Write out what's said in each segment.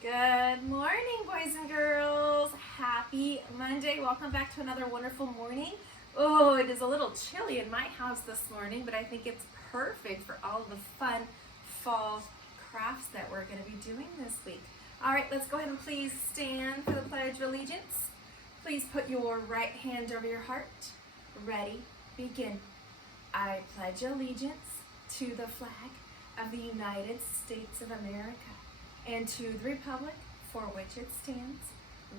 Good morning, boys and girls. Happy Monday. Welcome back to another wonderful morning. Oh, it is a little chilly in my house this morning, but I think it's perfect for all of the fun fall crafts that we're going to be doing this week. All right, let's go ahead and please stand for the Pledge of Allegiance. Please put your right hand over your heart. Ready, begin. I pledge allegiance to the flag of the United States of America and to the republic for which it stands,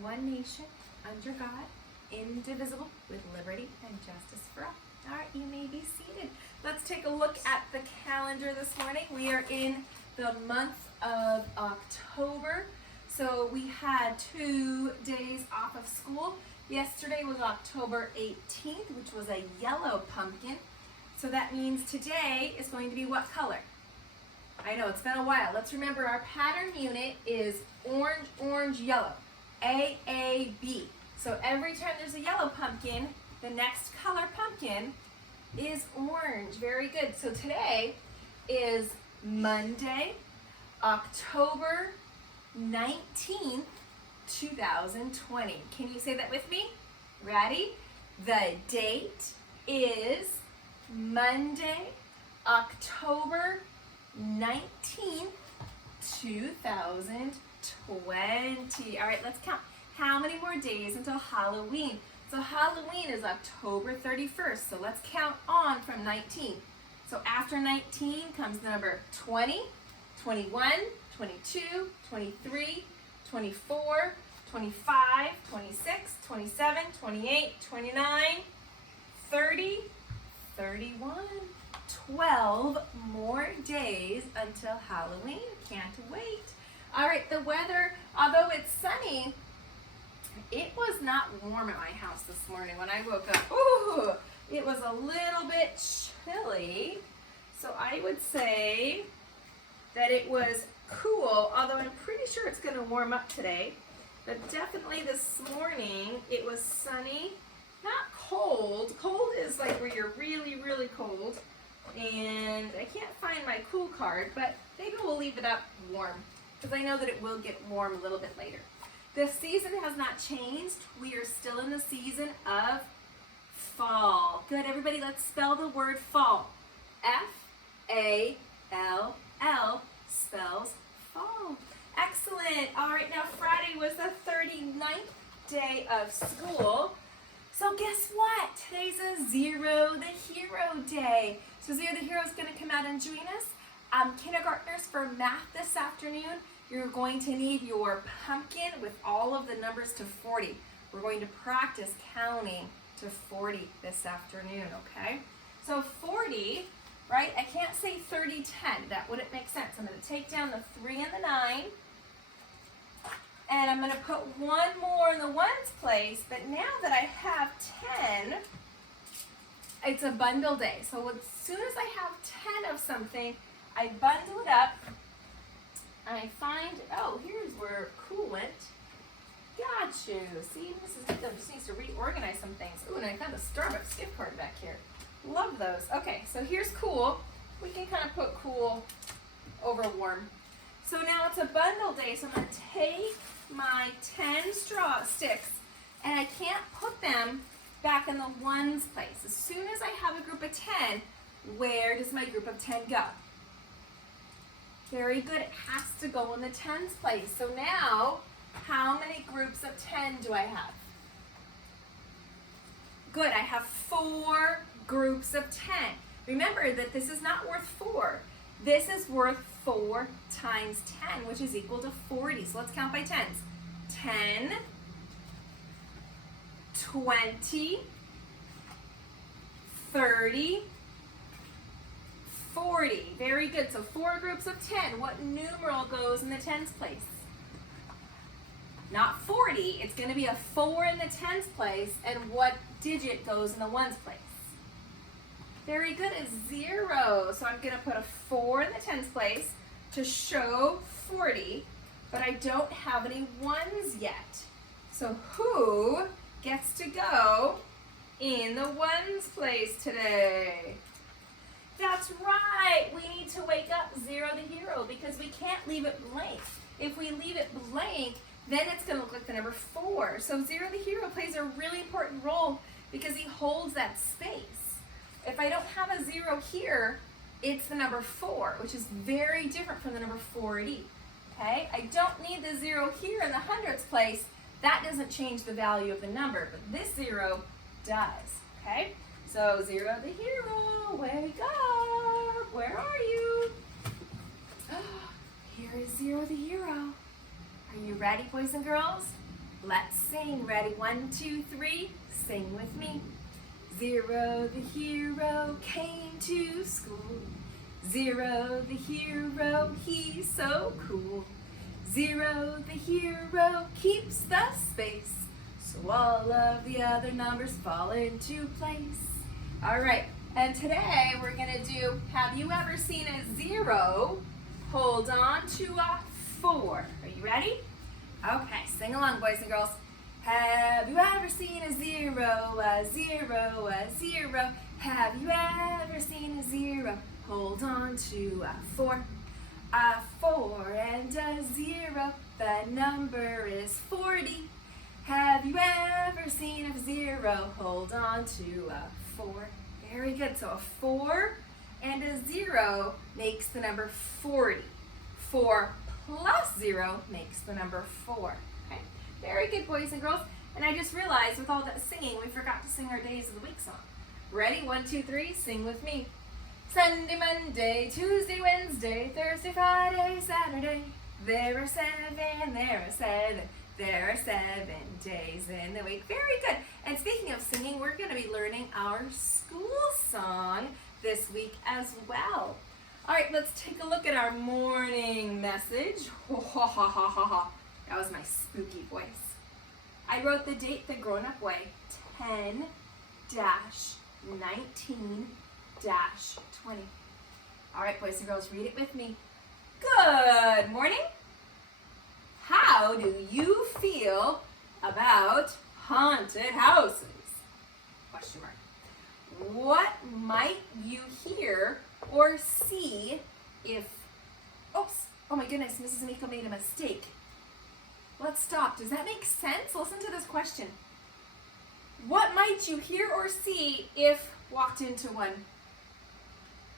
one nation, under God, indivisible, with liberty and justice for all. All right, you may be seated. Let's take a look at the calendar this morning. We are in the month of October. So we had 2 days off of school. Yesterday was October 18th, which was a yellow pumpkin. So that means today is going to be what color? I know, it's been a while. Let's remember our pattern unit is orange, orange, yellow. AAB. So every time there's a yellow pumpkin, the next color pumpkin is orange. Very good. So today is Monday, October 19th, 2020. Can you say that with me? Ready? The date is Monday, October 19th, 2020. All right, let's count. How many more days until Halloween? So Halloween is October 31st. So let's count on from 19. So after 19 comes the number 20, 21, 22, 23, 24, 25, 26, 27, 28, 29, 30, 31. 12 more days until Halloween. Can't wait. All right, the weather, although it's sunny, it was not warm at my house this morning when I woke up. Ooh, it was a little bit chilly. So I would say that it was cool, although I'm pretty sure it's going to warm up today. But definitely this morning it was sunny, not cold. Cold is like where you're really, really cold. And I can't find my cool card, but maybe we'll leave it up warm because I know that it will get warm a little bit later. The season has not changed. We are still in the season of fall. Good, everybody, let's spell the word fall. F-A-L-L spells fall. Excellent. All right, now Friday was the 39th day of school. So guess what? Today's a Zero the Hero day. So Zero the Hero is going to come out and join us. Kindergartners, for math this afternoon, you're going to need your pumpkin with all of the numbers to 40. We're going to practice counting to 40 this afternoon, okay? So 40, right? I can't say 30, 10. That wouldn't make sense. I'm going to take down the 3 and the 9. And I'm going to put one more in the ones place, but now that I have 10, it's a bundle day. So as soon as I have 10 of something, I bundle it up. I find, oh, here's where cool went. Got you. See, Mrs. Nico just needs to reorganize some things. Ooh, and I found a Starbucks gift card back here. Love those. Okay, so here's cool. We can kind of put cool over warm. So now it's a bundle day, so I'm going to take my 10 straw sticks, and I can't put them back in the ones place. As soon as I have a group of 10, where does my group of 10 go? Very good. It has to go in the tens place. So now, how many groups of 10 do I have? Good. I have 4 groups of 10. Remember that this is not worth 4. This is worth 4 times 10, which is equal to 40. So let's count by tens. 10, 20, 30, 40. Very good. So 4 groups of 10. What numeral goes in the tens place? Not 40. It's going to be a 4 in the tens place. And what digit goes in the ones place? Very good. It's 0. So I'm going to put a 4 in the tens place to show 40. But I don't have any ones yet. So who gets to go in the ones place today? That's right. We need to wake up Zero the Hero because we can't leave it blank. If we leave it blank, then it's going to look like the number 4. So Zero the hero plays a really important role because he holds that space. If I don't have a 0 here, it's the number 4, which is very different from the number 40. Okay, I don't need the 0 here in the hundredths place. That doesn't change the value of the number, but this 0 does. Okay, so Zero the hero, wake up. Where are you? Here is Zero the hero. Are you ready, boys and girls? Let's sing. Ready? 1, 2, 3. Sing with me. Zero the hero came to school. Zero the hero, he's so cool. Zero the hero keeps the space, so all of the other numbers fall into place. All right, and today we're gonna do, have you ever seen a 0 hold on to a 4? Are you ready? Okay, sing along, boys and girls. Have you ever seen a 0, a 0, a 0? Have you ever seen a 0 hold on to a 4? A 4 and a 0, the number is 40. Have you ever seen a 0 hold on to a 4? Very good. So a 4 and a 0 makes the number 40. 4 plus 0 makes the number 4. Okay? Very good, boys and girls. And I just realized with all that singing, we forgot to sing our Days of the Week song. Ready? 1, 2, 3. Sing with me. Sunday, Monday, Tuesday, Wednesday, Thursday, Friday, Saturday. There are 7, there are 7, there are 7 days in the week. Very good. And speaking of singing, we're going to be learning our school song this week as well. All right, let's take a look at our morning message. That was my spooky voice. I wrote the date the grown-up way, 10-19-20. All right, boys and girls, read it with me. Good morning. How do you feel about haunted houses? Question mark. What might you hear or see if, oops, oh my goodness, Mrs. Miko made a mistake. Let's stop. Does that make sense? Listen to this question. What might you hear or see if walked into one?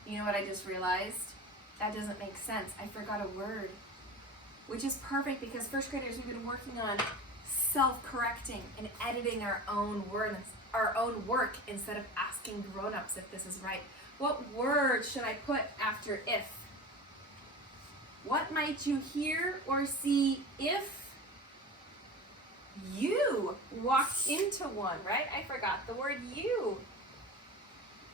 You know what I just realized? That doesn't make sense. I forgot a word, which is perfect because first graders, we've been working on self-correcting and editing our own words, our own work instead of asking grown-ups if this is right. What word should I put after if? What might you hear or see if you walked into one, right? I forgot the word you.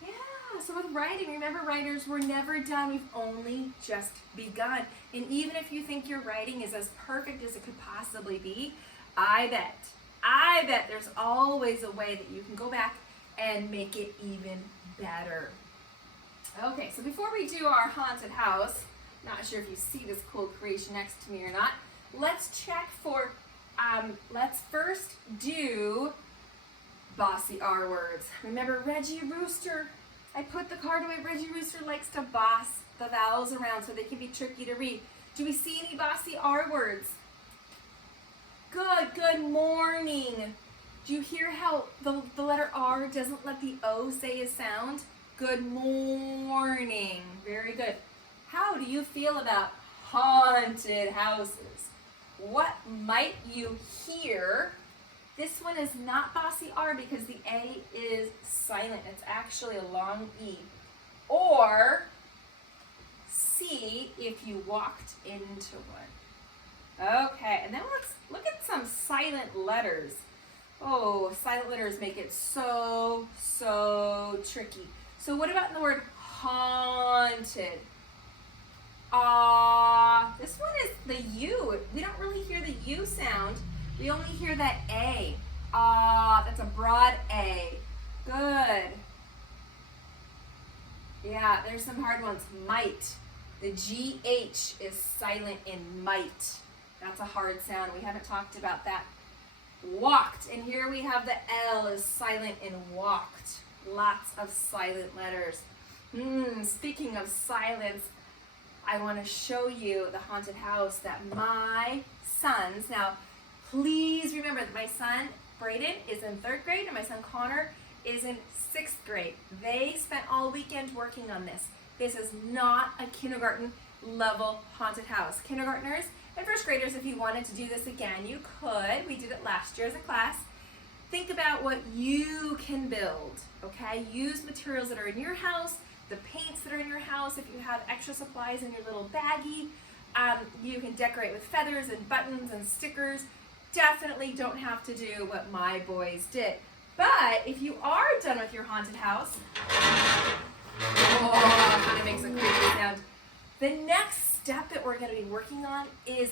Yeah, so with writing, remember writers, we're never done. We've only just begun. And even if you think your writing is as perfect as it could possibly be, I bet there's always a way that you can go back and make it even better. Okay, so before we do our haunted house, not sure if you see this cool creation next to me or not, let's check for, let's first do bossy R words. Remember Reggie Rooster? I put the card away. Reggie Rooster likes to boss the vowels around so they can be tricky to read. Do we see any bossy R words? Good morning. Do you hear how the letter R doesn't let the O say a sound? Good morning. Very good. How do you feel about haunted houses? What might you hear? This one is not bossy R because the A is silent. It's actually a long E. Or C if you walked into one. Okay, and then let's look at some silent letters. Oh, silent letters make it so tricky. So what about in the word haunted? This one is the U. We don't really hear the U sound. We only hear that A. That's a broad A. Good. Yeah, there's some hard ones. Might. The GH is silent in might. That's a hard sound. We haven't talked about that. Walked. And here we have the L is silent in walked. Lots of silent letters. Speaking of silence, I want to show you the haunted house that my sons, now please remember that my son Braden is in 3rd grade and my son Connor is in 6th grade. They spent all weekend working on this. This is not a kindergarten level haunted house. Kindergartners and 1st graders, if you wanted to do this again, you could. We did it last year as a class. Think about what you can build, okay? Use materials that are in your house, the paints that are in your house. If you have extra supplies in your little baggie, you can decorate with feathers and buttons and stickers. Definitely don't have to do what my boys did. But if you are done with your haunted house, oh, kind of makes a creepy sound. The next step that we're going to be working on is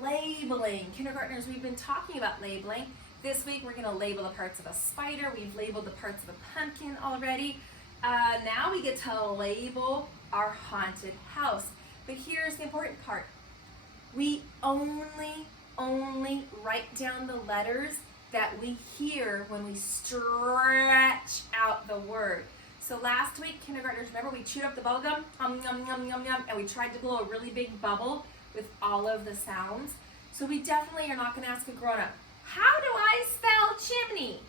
labeling. Kindergartners, we've been talking about labeling. This week we're going to label the parts of a spider. We've labeled the parts of a pumpkin already. Now we get to label our haunted house. But here's the important part. We only write down the letters that we hear when we stretch out the word. So last week, kindergartners, remember we chewed up the bubble gum, yum, yum, yum, yum, and we tried to blow a really big bubble with all of the sounds. So we definitely are not going to ask a grown-up, how do I spell chimney?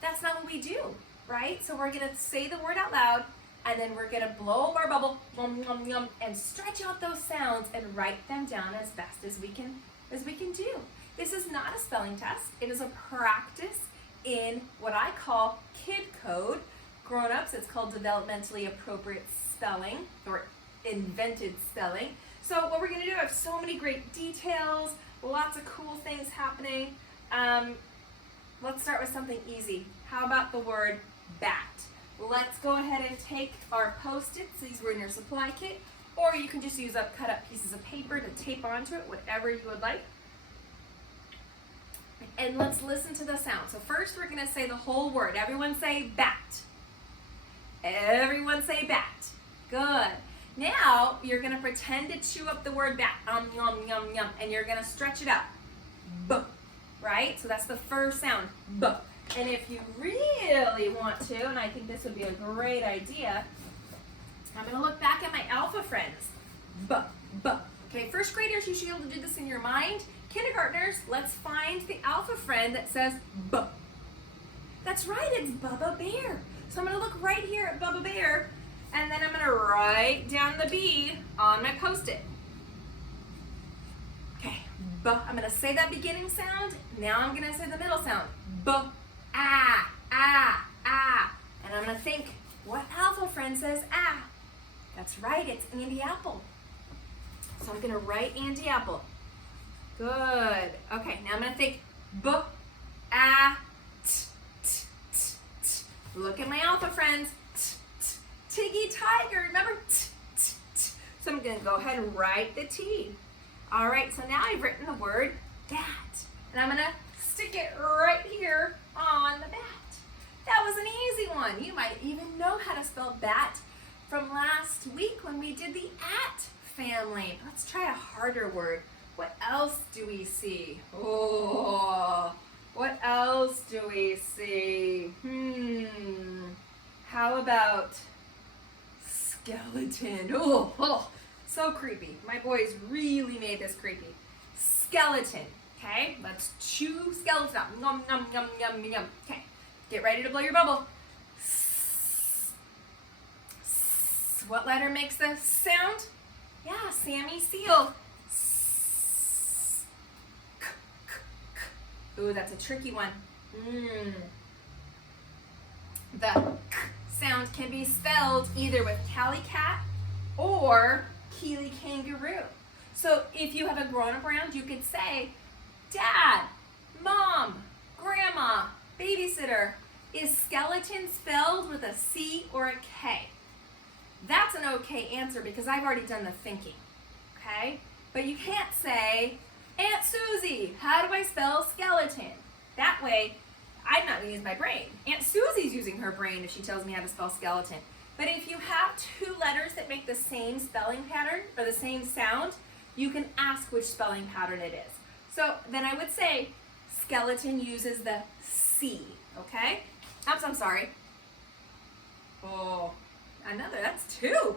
That's not what we do, right? So we're going to say the word out loud, and then we're going to blow our bubble, yum, yum, yum, and stretch out those sounds and write them down as best as we can do. This is not a spelling test. It is a practice in what I call kid code. Grown-ups, it's called developmentally appropriate spelling or invented spelling. So what we're going to do, I have so many great details, lots of cool things happening. Let's start with something easy. How about the word bat? Let's go ahead and take our Post-its. These were in your supply kit, or you can just use cut up pieces of paper to tape onto it, whatever you would like. And let's listen to the sound. So first we're going to say the whole word. Everyone say bat. Everyone say bat. Good. Now you're going to pretend to chew up the word bat. Yum, yum, yum, and you're going to stretch it out. B. Right? So that's the first sound. B. And if you really want to, and I think this would be a great idea, I'm going to look back at my alpha friends. B. B. Okay, 1st graders, you should be able to do this in your mind. Kindergartners, let's find the alpha friend that says B. That's right, it's Bubba Bear. So I'm going to look right here at Bubba Bear, and then I'm going to write down the B on my Post-it. Okay, B. I'm going to say that beginning sound. Now I'm going to say the middle sound. B, ah, ah, ah. And I'm going to think, what alpha friend says ah? That's right, it's Andy Apple. So I'm going to write Andy Apple. Good. Okay, now I'm going to think B, ah, t, t, t, t. Look at my alpha friends. T, t. Tiggy Tiger, remember? T, t, t. So I'm going to go ahead and write the T. All right, so now I've written the word bat. And I'm going to stick it right here on the bat. That was an easy one. You might even know how to spell bat from last week when we did the at family. Let's try a harder word. What else do we see? Oh, what else do we see? How about skeleton? Oh, so creepy. My boys really made this creepy. Skeleton, okay? Let's chew skeleton up. Yum, yum, yum, yum, yum. Okay, get ready to blow your bubble. What letter makes the sound? Yeah, Sammy Seal. Ooh, that's a tricky one. The k sound can be spelled either with Cali cat or Keely kangaroo. So if you have a grown-up around, you could say, Dad, Mom, Grandma, babysitter, is skeleton spelled with a C or a K? That's an okay answer because I've already done the thinking, okay? But you can't say, Aunt Susie, how do I spell skeleton? That way, I'm not going to use my brain. Aunt Susie's using her brain if she tells me how to spell skeleton. But if you have 2 letters that make the same spelling pattern or the same sound, you can ask which spelling pattern it is. So then I would say skeleton uses the C, okay? Oops, I'm sorry. Oh, that's 2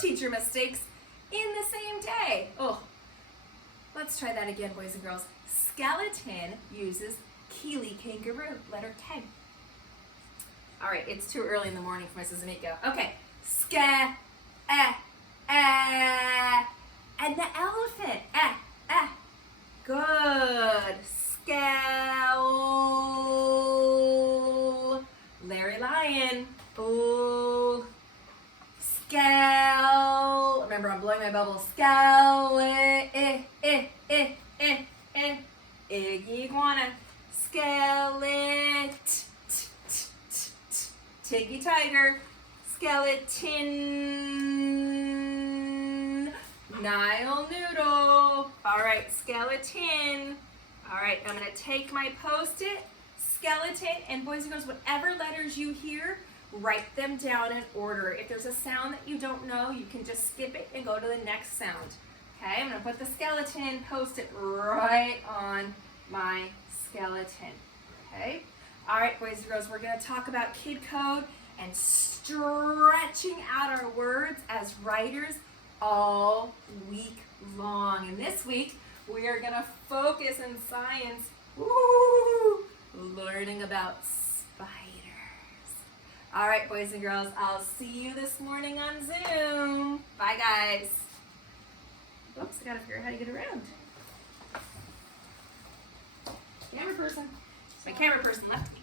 teacher mistakes. in the same day. Oh, let's try that again, boys and girls. Skeleton uses Keely kangaroo, letter K. All right, it's too early in the morning for Mrs. Miko. Okay, and the elephant, good. Larry Lion, ooh. Remember, I'm blowing my bubble. Iggy iguana. Tiggy tiger. Skeleton. Nile noodle. All right, skeleton. All right, I'm gonna take my Post-it, skeleton, and boys and girls, whatever letters you hear, write them down in order. If there's a sound that you don't know, you can just skip it and go to the next sound. Okay, I'm gonna put the skeleton Post-it right on my skeleton. Okay, all right, boys and girls, we're gonna talk about Kid Code and stretching out our words as writers all week long. And this week, we are gonna focus in science, learning about spiders. All right, boys and girls, I'll see you this morning on Zoom. Bye, guys. Oops, I gotta figure out how to get around. Camera person. My camera person left me.